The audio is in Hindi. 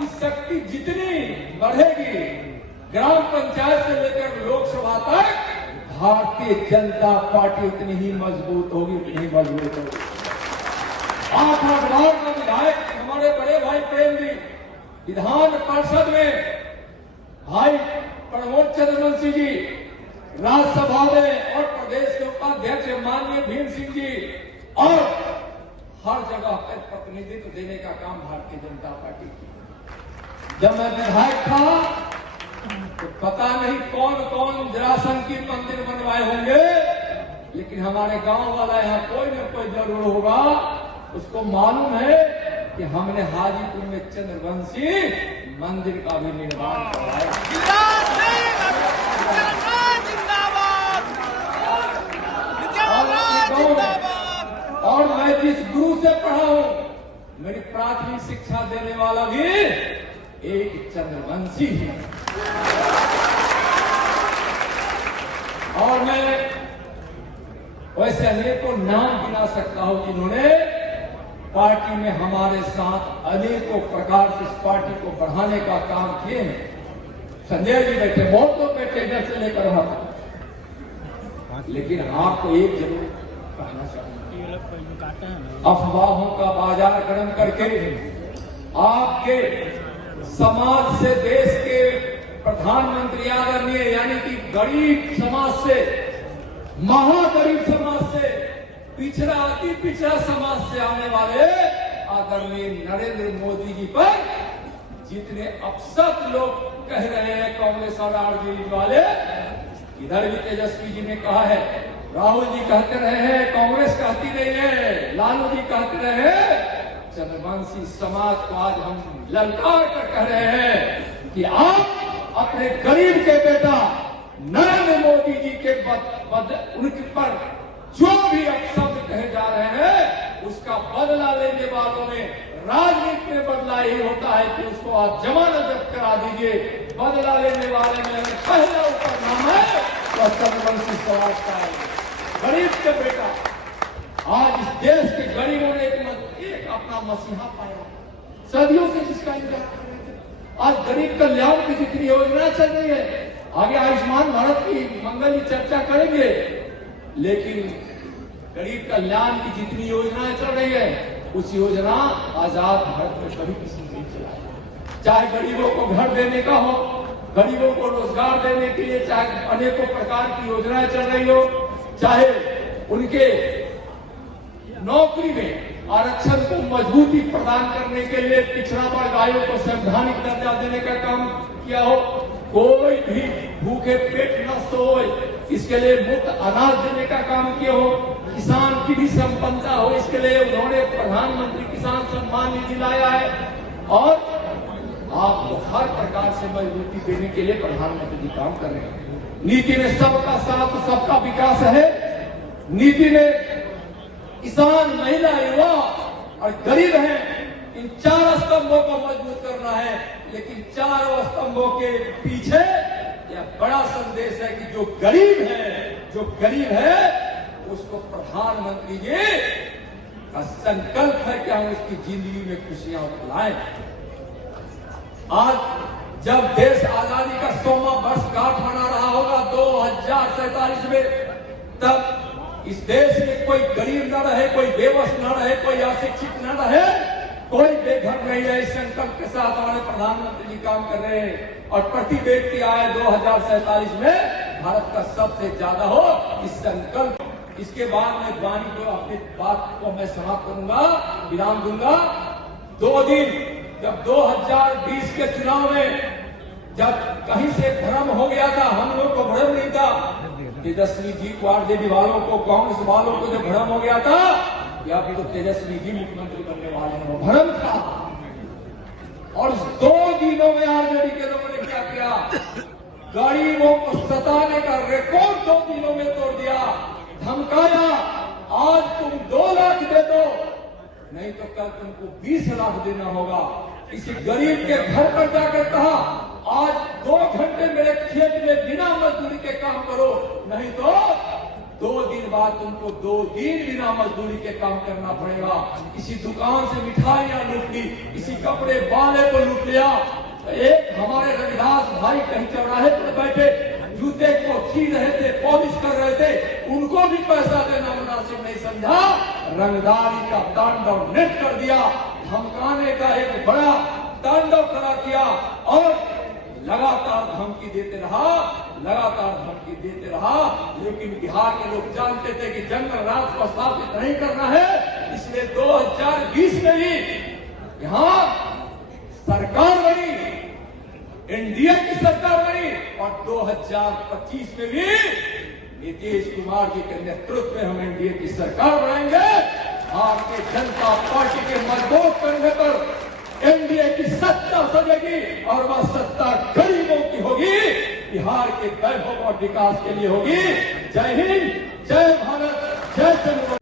की शक्ति जितनी बढ़ेगी, ग्राम पंचायत से लेकर लोकसभा तक भारतीय जनता पार्टी उतनी ही मजबूत होगी, उतनी ही मजबूत होगी। 8 बार का विधायक हमारे बड़े भाई प्रेम जी, विधान परिषद में भाई प्रमोद चंद्रवंशी जी, राज्यसभा में और प्रदेश के उपाध्यक्ष माननीय भीम सिंह जी, और हर जगह पर प्रतिनिधित्व देने का काम भारतीय जनता पार्टी की। जब मैं विधायक था तो पता नहीं कौन कौन जरासंध की मंदिर बनवाए होंगे, लेकिन हमारे गांव वाला यहाँ कोई न कोई जरूर होगा, उसको मालूम है कि हमने हाजीपुर में चंद्रवंशी मंदिर का भी निर्माण करवाया। और मैं जिस गुरु से पढ़ा हूं, मेरी प्राथमिक शिक्षा देने वाला भी एक चंद्रवंशी है। और मैं वैसे अनेकों नाम गिना सकता हूं जिन्होंने पार्टी में हमारे साथ अनेकों प्रकार से इस पार्टी को बढ़ाने का काम किए हैं। संजय जी बैठे, बहुत लोग बैठे इधर से लेकर वहां तक, लेकिन आपको एक जरूर कहना चाहूंगा, अफवाहों का बाजार गर्म करके आपके समाज से, देश के प्रधानमंत्री आदरणीय यानी कि गरीब समाज से, महागरीब समाज से, पिछड़ा अति पिछड़ा समाज से आने वाले आदरणीय नरेंद्र मोदी जी पर जितने अपशब्द लोग कह रहे हैं कांग्रेस और आरजेडी वाले, इधर भी तेजस्वी जी ने कहा है, राहुल जी कहते रहे हैं, कांग्रेस कहती रही है, लालू जी कहते रहे हैं, चंद्रवंशी समाज को आज हम ललकार कर कह रहे हैं कि आप अपने गरीब के बेटा नरेंद्र मोदी जी के उनके पर जो भी अपशब्द कहे जा रहे हैं, उसका बदला लेने वालों में राजनीति में बदला ही होता है कि उसको आप जमानत जब्त करा दीजिए। बदला लेने वाले में पहला ऊपर नाम है तो चंद्रवंशी समाज का है, गरीब के बेटा। आज इस देश के गरीबों ने एक अपना मसीहा पाया, सदियों से जिसका इंतजार कर रहे थे। आज गरीब कल्याण की जितनी योजना चल रही है, आगे आयुष्मान भारत की मंगल की चर्चा करेंगे, लेकिन गरीब कल्याण की जितनी योजनाएं चल रही है, उस योजना आजाद भारत में कभी किसी ने नहीं चलाई। चाहे गरीबों को घर देने का हो, गरीबों को रोजगार देने के लिए चाहे अनेकों प्रकार की योजनाएं चल रही हो, चाहे उनके नौकरी में आरक्षण को मजबूती प्रदान करने के लिए पिछड़ा वर्ग आयोग को संवैधानिक दर्जा देने का काम किया हो, कोई भी भूखे पेट न सोए इसके लिए मुफ्त अनाज देने का काम किया हो, किसान की भी संपन्नता हो इसके लिए उन्होंने प्रधानमंत्री किसान सम्मान निधि लाया है, और आपको हर प्रकार से मजबूती देने के लिए प्रधानमंत्री जी काम कर रहे हैं। नीति में सबका साथ सबका विकास है, नीति में किसान, महिला, युवा और गरीब हैं, इन 4 स्तंभों को मजबूत करना है। लेकिन 4 स्तंभों के पीछे यह बड़ा संदेश है कि जो गरीब है उसको प्रधानमंत्री जी का संकल्प है कि हम उसकी जिंदगी में खुशियां लाएं। आज जब देश आजादी का 100वां वर्षगांठ मना रहा होगा 2047 में, तब इस देश में कोई गरीब न रहे, कोई बेबस न रहे, कोई अशिक्षित न रहे, कोई बेघर नहीं रहे। इस संकल्प के साथ हमारे प्रधानमंत्री जी काम कर रहे हैं, और प्रति व्यक्ति आय 2047 में भारत का सबसे ज्यादा हो, इस संकल्प। इसके बाद में वाणी को, अपनी बात को मैं समाप्त करूंगा, विराम दूंगा। 2 दिन जब 2020 के चुनाव में जब कहीं से भ्रम हो गया था, हम लोग को भ्रम नहीं था, तेजस्वी जी को, आरजेडी वालों को, कांग्रेस वालों को जब भ्रम हो गया था कि अब तो तेजस्वी जी मुख्यमंत्री बनने वाले हैं, वो भ्रम था। और 2 दिनों में आरजेडी के लोगों ने क्या किया, गरीबों को सताने का रिकॉर्ड 2 दिनों में तोड़ दिया, धमकाया, आज तुम 2 लाख दे दो, नहीं तो कल तुमको 20 लाख देना होगा। किसी गरीब के घर पर जाकर कहा, आज 2 घंटे मेरे खेत में बिना मजदूरी के काम करो, नहीं तो 2 दिन बाद तुमको 2 दिन बिना मजदूरी के काम करना पड़ेगा। किसी दुकान से मिठाइयां लूट ली, किसी कपड़े वाले को लूट लिया। एक हमारे रविदास भाई कहीं चौराहे पर बैठे जूते को सी रहे थे, पॉलिश कर रहे थे, उनको भी पैसा देना मुनासिब नहीं समझा, रंगदारी का तांडव नेट कर दिया, धमकाने का एक बड़ा तांडव खड़ा किया और लगातार धमकी देते रहा, लगातार धमकी देते रहा। लेकिन बिहार के लोग जानते थे कि जंगल राज को स्थापित नहीं करना है, इसलिए 2020 में ही यहाँ सरकार बनी, एनडीए की सरकार बनी और 2025 में भी नीतीश कुमार जी के नेतृत्व में हम एनडीए की सरकार बनाएंगे। भारतीय जनता पार्टी के मजबूत करने पर एनडीए की सत्ता सजेगी और वह सत्ता गरीबों की होगी, बिहार के वैभव और विकास के लिए होगी। जय हिंद, जय भारत, जय चंद्र।